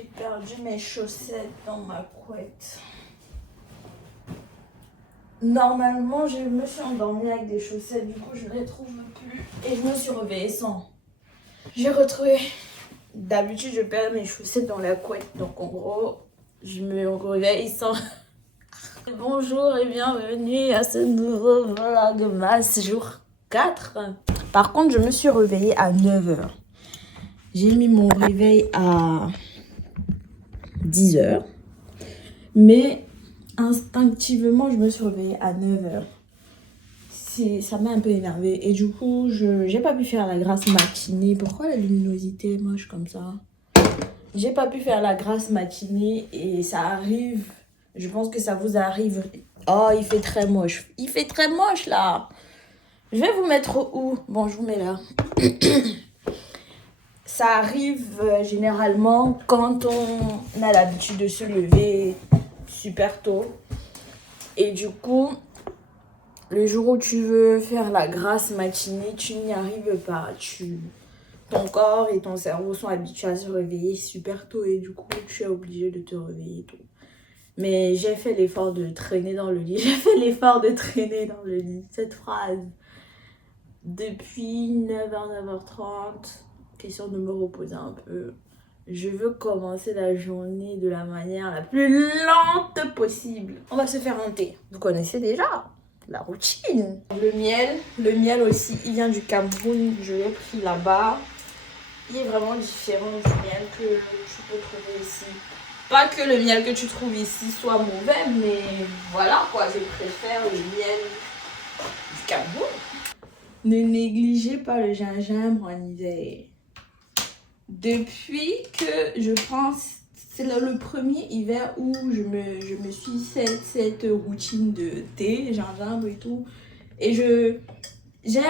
J'ai perdu mes chaussettes dans ma couette. Normalement, je me suis endormie avec des chaussettes, du coup, je ne les trouve plus. Et je me suis réveillée sans. J'ai retrouvé. D'habitude, je perds mes chaussettes dans la couette. Donc, en gros, je me réveille sans. Bonjour et bienvenue à ce nouveau vlogmas jour 4. Par contre, je me suis réveillée à 9h. J'ai mis mon réveil à 10h. Mais instinctivement, je me suis réveillée à 9h. Ça m'a un peu énervée. Et du coup, j'ai pas pu faire la grasse matinée. Pourquoi la luminosité est moche comme ça? J'ai pas pu faire la grasse matinée et ça arrive. Je pense que ça vous arrive. Oh, il fait très moche. Il fait très moche là. Je vais vous mettre où? Bon, je vous mets là. Ça arrive généralement quand on a l'habitude de se lever super tôt. Et du coup, le jour où tu veux faire la grasse matinée, tu n'y arrives pas. Ton corps et ton cerveau sont habitués à se réveiller super tôt et du coup, tu es obligé de te réveiller tôt. Mais j'ai fait l'effort de traîner dans le lit. J'ai fait l'effort de traîner dans le lit. Cette phrase. Depuis 9h, 9h30, question de me reposer un peu. Je veux commencer la journée de la manière la plus lente possible. On va se faire un thé. Vous connaissez déjà la routine. Le miel aussi, il vient du Cameroun. Je l'ai pris là-bas. Il est vraiment différent du miel que tu peux trouver ici. Pas que le miel que tu trouves ici soit mauvais, mais voilà quoi, je préfère le miel du Cameroun. Ne négligez pas le gingembre en hiver. Depuis que je pense, c'est le premier hiver où je me suis cette routine de thé, gingembre et tout. Et j'ai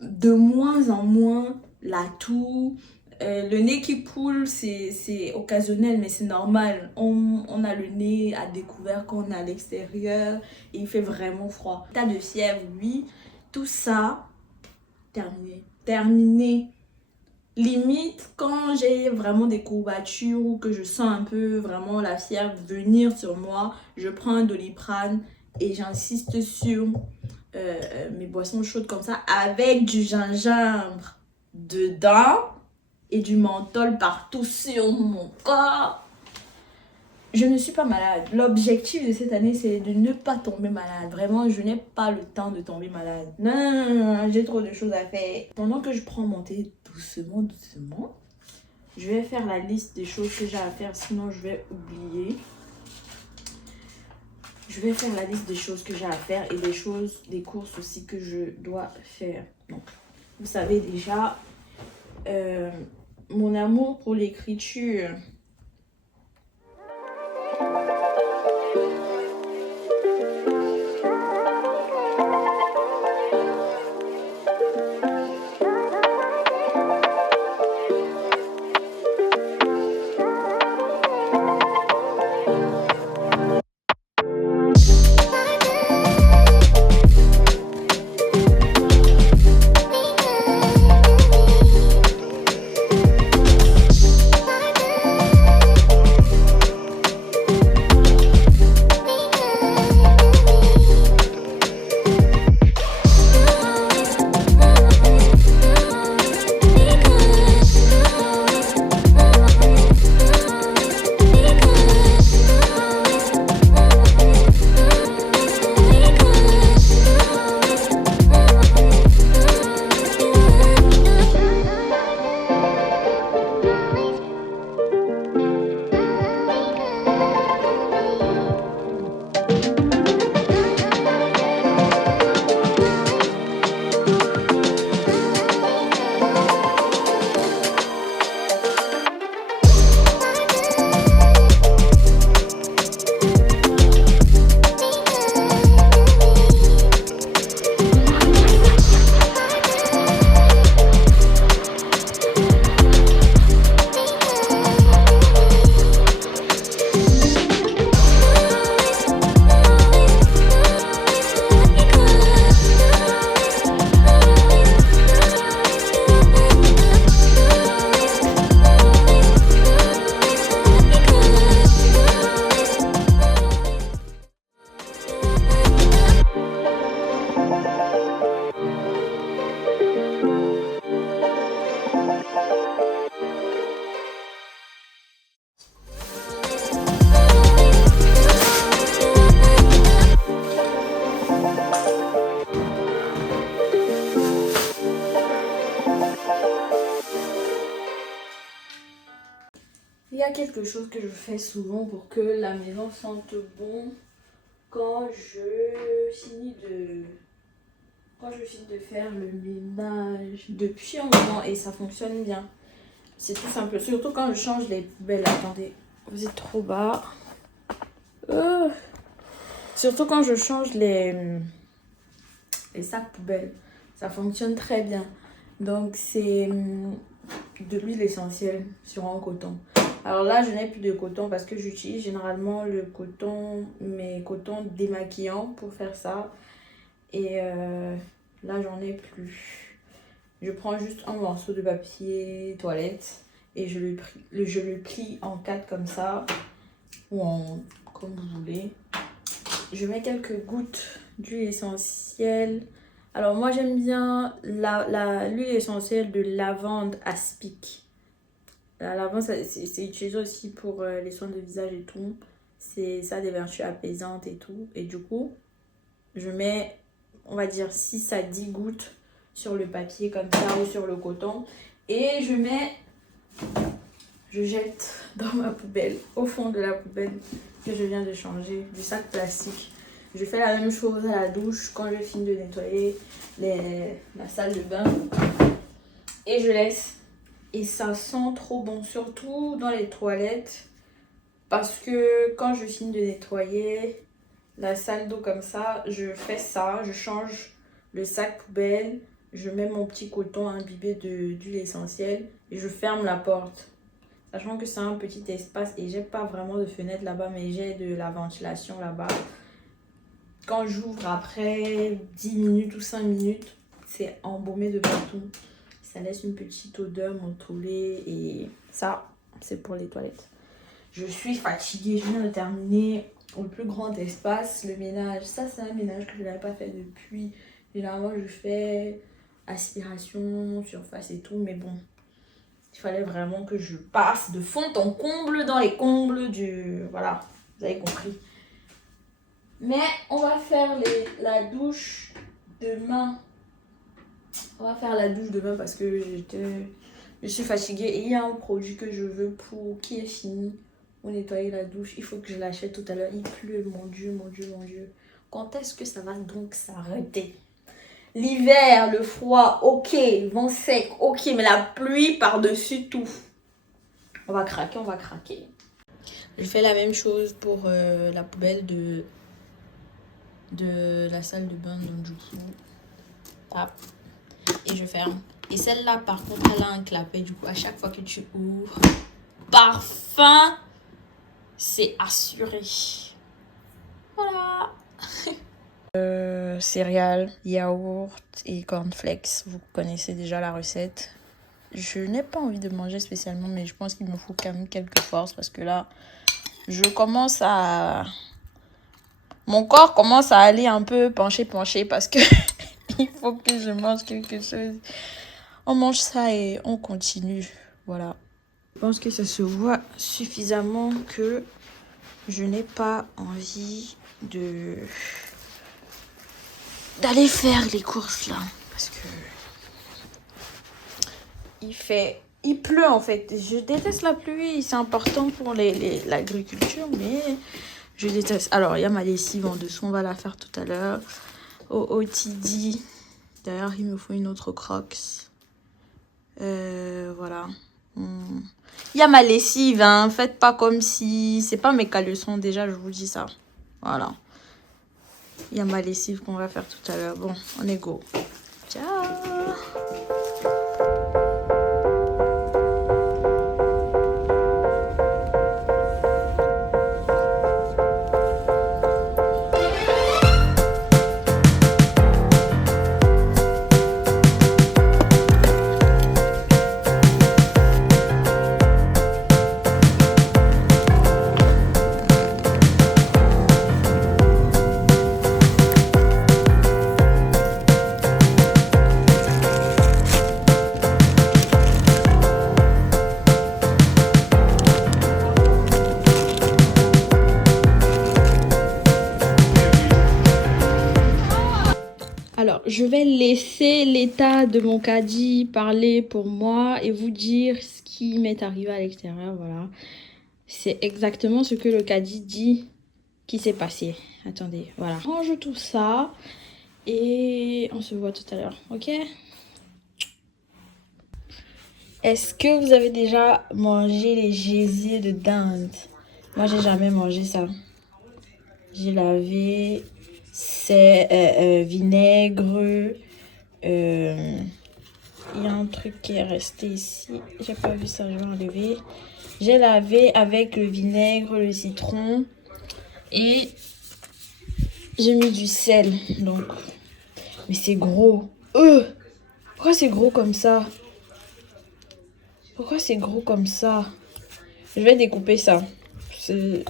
de moins en moins la toux. Le nez qui coule, c'est occasionnel, mais c'est normal. On a le nez à découvert quand on est à l'extérieur et il fait vraiment froid. Tas de fièvre, oui. Tout ça, terminé. Limite, quand j'ai vraiment des courbatures ou que je sens un peu vraiment la fièvre venir sur moi, je prends un Doliprane et j'insiste sur mes boissons chaudes comme ça avec du gingembre dedans et du menthol partout sur mon corps. Je ne suis pas malade. L'objectif de cette année, c'est de ne pas tomber malade. Vraiment, je n'ai pas le temps de tomber malade. Non, j'ai trop de choses à faire. Pendant que je prends mon thé doucement, je vais faire la liste des choses que j'ai à faire, sinon je vais oublier. Je vais faire la liste des choses que j'ai à faire et des courses aussi que je dois faire. Donc, vous savez déjà, mon amour pour l'écriture. Il y a quelque chose que je fais souvent pour que la maison sente bon quand je finis de faire le ménage depuis un moment et ça fonctionne bien. C'est tout simple. Surtout quand je change les poubelles. Attendez, vous êtes trop bas. Surtout quand je change les sacs poubelles. Ça fonctionne très bien. Donc c'est de l'huile essentielle sur un coton. Alors là, je n'ai plus de coton parce que j'utilise généralement le coton, mes cotons démaquillants pour faire ça. Et là, j'en ai plus. Je prends juste un morceau de papier toilette et je le plie en 4 comme ça. Ou en comme vous voulez. Je mets quelques gouttes d'huile essentielle. Alors moi, j'aime bien l'huile essentielle de lavande aspic. La lavande, c'est utilisé aussi pour les soins de visage et tout. Ça a des vertus apaisantes et tout. Et du coup, je mets, on va dire, 6 à 10 gouttes sur le papier comme ça ou sur le coton. Et je jette dans ma poubelle, au fond de la poubelle que je viens de changer, du sac plastique. Je fais la même chose à la douche quand je finis de nettoyer la salle de bain. Et je laisse. Et ça sent trop bon, surtout dans les toilettes. Parce que quand je finis de nettoyer la salle d'eau comme ça, je fais ça, je change le sac poubelle, je mets mon petit coton imbibé d'huile essentielle et je ferme la porte. Sachant que c'est un petit espace et j'ai pas vraiment de fenêtre là-bas, mais j'ai de la ventilation là-bas. Quand j'ouvre après 10 minutes ou 5 minutes, c'est embaumé de partout. Ça laisse une petite odeur mentholée et ça, c'est pour les toilettes. Je suis fatiguée, je viens de terminer le plus grand espace, le ménage. Ça, c'est un ménage que je n'avais pas fait depuis. Généralement, je fais aspiration, surface et tout, mais bon. Il fallait vraiment que je passe de fond en comble dans les combles du... Voilà, vous avez compris. Mais on va faire la douche demain. On va faire la douche demain parce que je suis fatiguée. Et il y a un produit que je veux qui est fini pour nettoyer la douche. Il faut que je l'achète tout à l'heure. Il pleut, mon Dieu, mon Dieu, mon Dieu. Quand est-ce que ça va donc s'arrêter? L'hiver, le froid, ok. Vent sec, ok. Mais la pluie par-dessus tout. On va craquer, on va craquer. Je fais la même chose pour la poubelle de la salle de bain. Donc du coup, tape. Et je ferme. Et celle-là, par contre, elle a un clapet. Du coup, à chaque fois que tu ouvres, parfum, c'est assuré. Voilà. Céréales, yaourt et cornflakes. Vous connaissez déjà la recette. Je n'ai pas envie de manger spécialement, mais je pense qu'il me faut quand même quelques forces parce que là, mon corps commence à aller un peu pencher parce que il faut que je mange quelque chose. On mange ça et on continue. Voilà. Je pense que ça se voit suffisamment que je n'ai pas envie d'aller faire les courses là. Parce que il pleut en fait. Je déteste la pluie. C'est important pour l'agriculture, mais je déteste. Alors, il y a ma lessive en dessous. On va la faire tout à l'heure. Au OTD. D'ailleurs, il me faut une autre Crocs. Voilà. Il y a ma lessive, hein. Faites pas comme si... C'est pas mes caleçons déjà, je vous dis ça. Voilà. Il y a ma lessive qu'on va faire tout à l'heure. Bon, on est go. Ciao. je vais laisser l'état de mon caddie parler pour moi et vous dire ce qui m'est arrivé à l'extérieur. Voilà. C'est exactement ce que le caddie dit qui s'est passé. Attendez, voilà. Range tout ça et on se voit tout à l'heure, ok? Est-ce que vous avez déjà mangé les gésiers de dinde? Moi, j'ai jamais mangé ça. J'ai lavé, c'est vinaigre. Il y a un truc qui est resté ici. J'ai pas vu ça, je vais enlever. J'ai lavé avec le vinaigre, le citron et j'ai mis du sel. Donc, mais c'est gros. Pourquoi c'est gros comme ça? Pourquoi c'est gros comme ça? Je vais découper ça. J'ai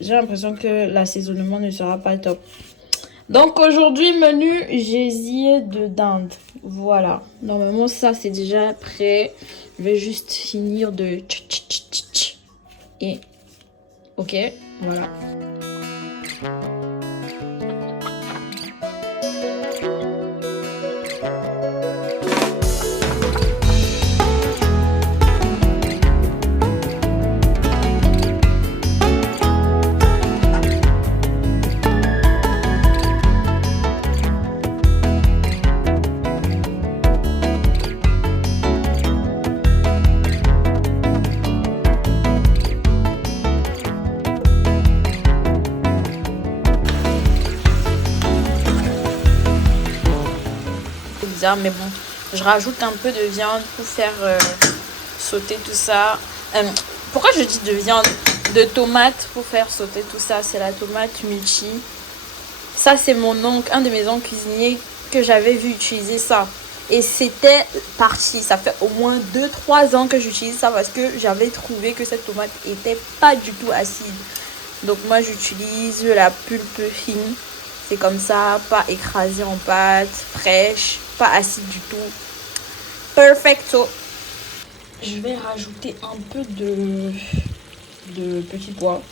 l'impression que l'assaisonnement ne sera pas top. Donc aujourd'hui, menu gésier de dinde. Voilà. Normalement, ça, c'est déjà prêt. Je vais juste finir de... Et... Ok, voilà. Mais bon, je rajoute un peu de viande pour faire sauter tout ça. Pourquoi je dis de viande? De tomate pour faire sauter tout ça. C'est la tomate multi. Ça, c'est mon oncle, un de mes oncles cuisiniers que j'avais vu utiliser ça. Et c'était parti. Ça fait au moins 2-3 ans que j'utilise ça parce que j'avais trouvé que cette tomate était pas du tout acide. Donc moi, j'utilise la pulpe fine. C'est comme ça, pas écrasé en pâte, fraîche, pas acide du tout. Perfecto. Je vais rajouter un peu de petits pois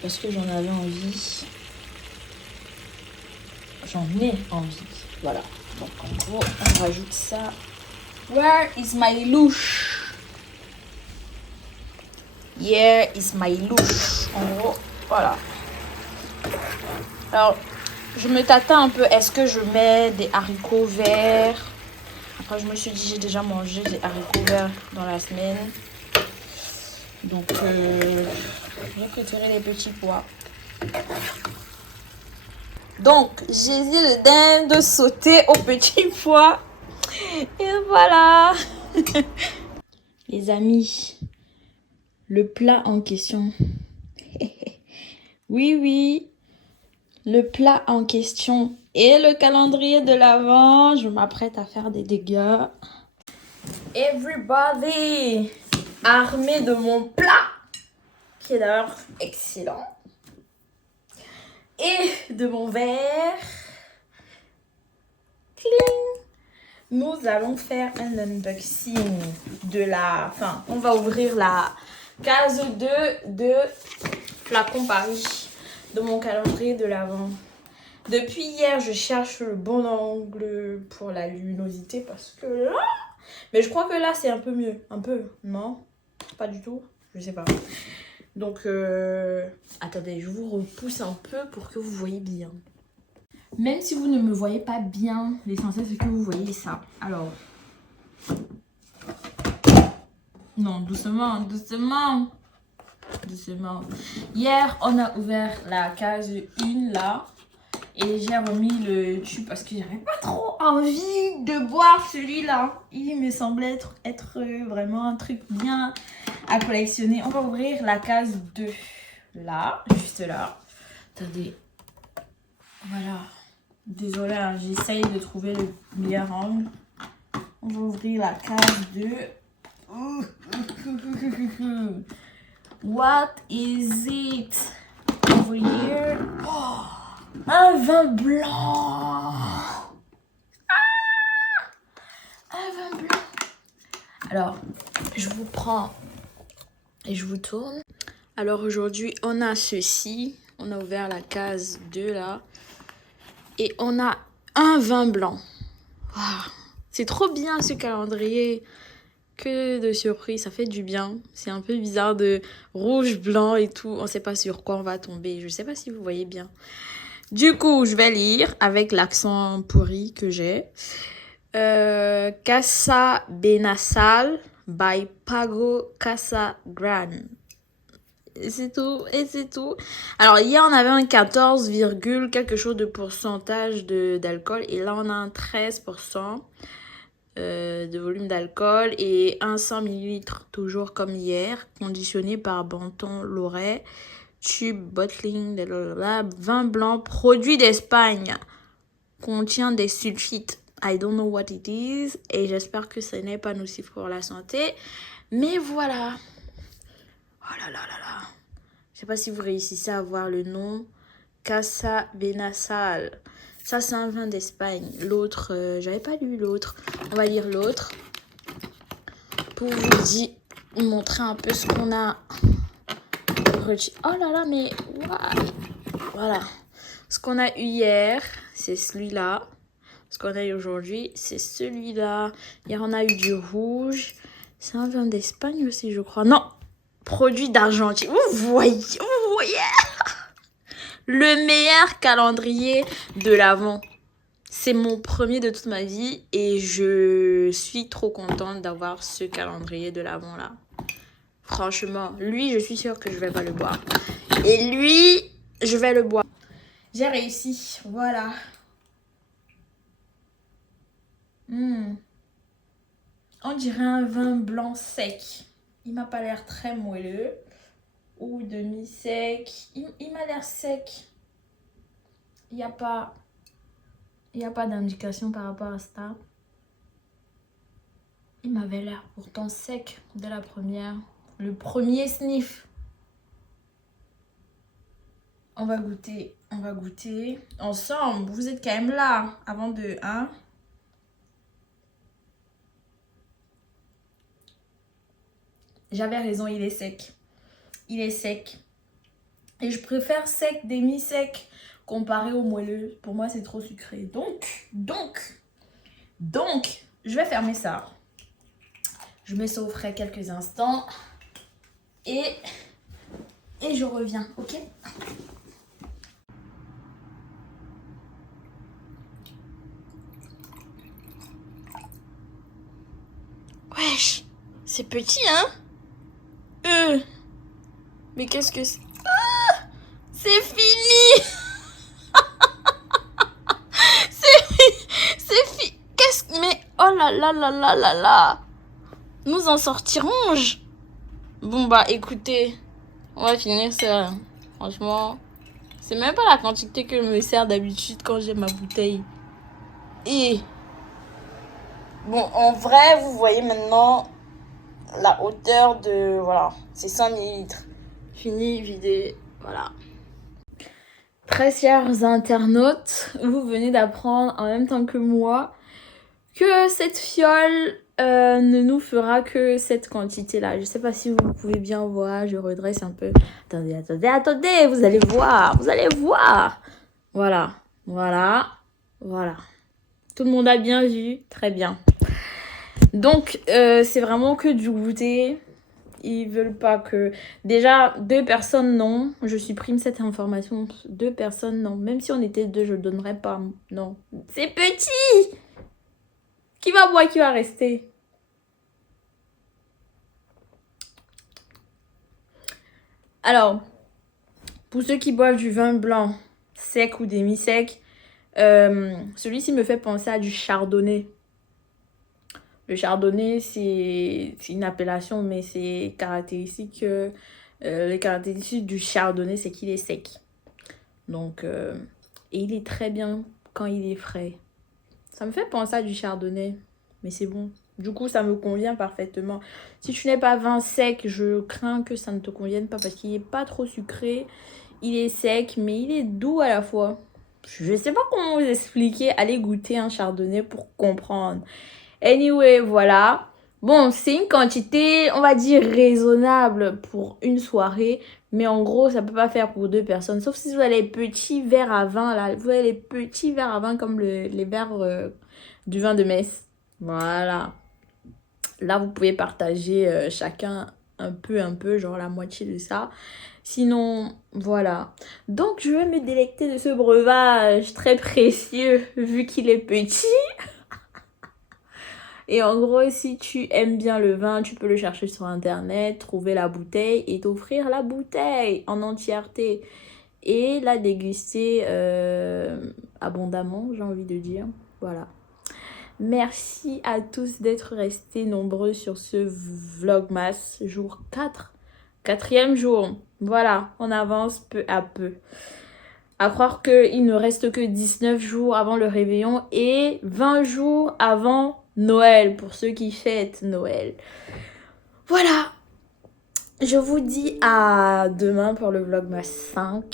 parce que j'en avais envie. J'en ai envie. Voilà. Donc en gros, on rajoute ça. Where is my louche? Here is my louche. En gros, voilà. Alors, je me tâtais un peu. Est-ce que je mets des haricots verts? Après, je me suis dit, j'ai déjà mangé des haricots verts dans la semaine. Donc, j'ai préféré les petits pois. Donc, j'ai dit le dinde sauté aux petits pois. Et voilà. Les amis, le plat en question. Oui, oui. Le plat en question et le calendrier de l'Avent. Je m'apprête à faire des dégâts. Everybody, armé de mon plat, qui est d'ailleurs excellent, et de mon verre. Cling. Nous allons faire un unboxing de la... Enfin, on va ouvrir la case 2 de Flacon Paris. De mon calendrier de l'Avent. Depuis hier, je cherche le bon angle pour la luminosité parce que là... Mais je crois que là, c'est un peu mieux. Un peu, non? Pas du tout? Je sais pas. Donc, attendez, je vous repousse un peu pour que vous voyez bien. Même si vous ne me voyez pas bien, l'essentiel, c'est que vous voyez ça. Alors... Non, doucement, doucement. Doucement. Hier, on a ouvert la case 1 là. Et j'ai remis le tube parce que j'avais pas trop envie de boire celui-là. Il me semblait être vraiment un truc bien à collectionner. On va ouvrir la case 2 là, juste là. Attendez. Voilà. Désolée, hein, j'essaye de trouver le meilleur angle. On va ouvrir la case 2. What is it over here? Oh, un vin blanc. Un vin blanc. Alors, je vous prends et je vous tourne. Alors aujourd'hui, on a ceci. On a ouvert la case 2 là. Et on a un vin blanc. Waouh, c'est trop bien ce calendrier. Que de surprises, ça fait du bien. C'est un peu bizarre de rouge, blanc et tout. On ne sait pas sur quoi on va tomber. Je ne sais pas si vous voyez bien. Du coup, je vais lire avec l'accent pourri que j'ai. Casa Benassal by Pago Casagran. Et c'est tout, et c'est tout. Alors, hier, on avait un 14, quelque chose de pourcentage d'alcool. Et là, on a un 13% de volume d'alcool. Et un 100 millilitres, toujours comme hier. Conditionné par Banton Loret. Tube, bottling, vin blanc, produit d'Espagne. Contient des sulfites. I don't know what it is. Et j'espère que ce n'est pas nocif pour la santé. Mais voilà. Oh là là là là. Je sais pas si vous réussissez à voir le nom. Casa Benassal. Ça, c'est un vin d'Espagne. L'autre, j'avais pas lu l'autre. On va lire l'autre. Pour vous montrer un peu ce qu'on a. Oh là là, mais wow. Voilà. Ce qu'on a eu hier, c'est celui-là. Ce qu'on a eu aujourd'hui, c'est celui-là. Hier, on a eu du rouge. C'est un vin d'Espagne aussi, je crois. Non, produit d'Argentine. Vous voyez. Le meilleur calendrier de l'Avent. C'est mon premier de toute ma vie et je suis trop contente d'avoir ce calendrier de l'Avent là. Franchement, lui, je suis sûre que je vais pas le boire. Et lui, je vais le boire. J'ai réussi, voilà. On dirait un vin blanc sec. Il m'a pas l'air très moelleux. Ou demi-sec. Il m'a l'air sec. Il n'y a pas d'indication par rapport à ça. Il m'avait l'air pourtant sec dès la première. Le premier sniff. On va goûter. Ensemble, vous êtes quand même là avant de... Hein? J'avais raison, il est sec. Et je préfère sec, demi-sec, comparé au moelleux. Pour moi, c'est trop sucré. Donc, je vais fermer ça. Je me sauve quelques instants. Et je reviens, ok? Wesh, c'est petit, hein? Mais qu'est-ce que c'est? Ah, c'est fini! C'est fini! Mais oh là là là là là là! Nous en sortirons. Bon bah écoutez, on va finir ça. Franchement, c'est même pas la quantité que je me sers d'habitude quand j'ai ma bouteille. Et bon, en vrai, vous voyez maintenant la hauteur de... Voilà, c'est 100 millilitres. Fini, vidé, voilà. Très chers internautes, vous venez d'apprendre en même temps que moi que cette fiole ne nous fera que cette quantité-là. Je sais pas si vous pouvez bien voir, je redresse un peu. Attendez, vous allez voir. Voilà. Tout le monde a bien vu, très bien. Donc, c'est vraiment que du goûter. Ils veulent pas que... Déjà, 2 personnes, non. Je supprime cette information. 2 personnes, non. Même si on était 2, je le donnerais pas. Non. C'est petit! Qui va boire, qui va rester? Alors, pour ceux qui boivent du vin blanc, sec ou demi-sec, celui-ci me fait penser à du chardonnay. Le chardonnay, c'est une appellation, mais c'est caractéristique. Les caractéristiques du chardonnay, c'est qu'il est sec. Donc, et il est très bien quand il est frais. Ça me fait penser à du chardonnay, mais c'est bon. Du coup, ça me convient parfaitement. Si tu n'es pas vin sec, je crains que ça ne te convienne pas parce qu'il n'est pas trop sucré. Il est sec, mais il est doux à la fois. Je ne sais pas comment vous expliquer. Allez goûter un chardonnay pour comprendre. Anyway, voilà. Bon, c'est une quantité, on va dire, raisonnable pour une soirée. Mais en gros, ça peut pas faire pour 2 personnes. Sauf si vous avez les petits verres à vin, là. Vous avez les petits verres à vin comme les verres du vin de messe. Voilà. Là, vous pouvez partager chacun un peu, genre la moitié de ça. Sinon, voilà. Donc, je vais me délecter de ce breuvage très précieux, vu qu'il est petit. Et en gros, si tu aimes bien le vin, tu peux le chercher sur Internet, trouver la bouteille et t'offrir la bouteille en entièreté. Et la déguster abondamment, j'ai envie de dire. Voilà. Merci à tous d'être restés nombreux sur ce vlogmas, jour 4. 4e jour. Voilà, on avance peu à peu. À croire qu'il ne reste que 19 jours avant le réveillon et 20 jours avant Noël, pour ceux qui fêtent Noël. Voilà. Je vous dis à demain pour le vlogmas 5.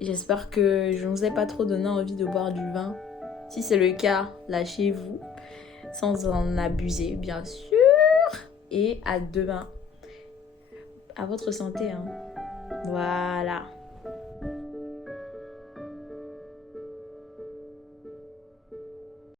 J'espère que je ne vous ai pas trop donné envie de boire du vin. Si c'est le cas, lâchez-vous. Sans en abuser, bien sûr. Et à demain. À votre santé, hein. Voilà.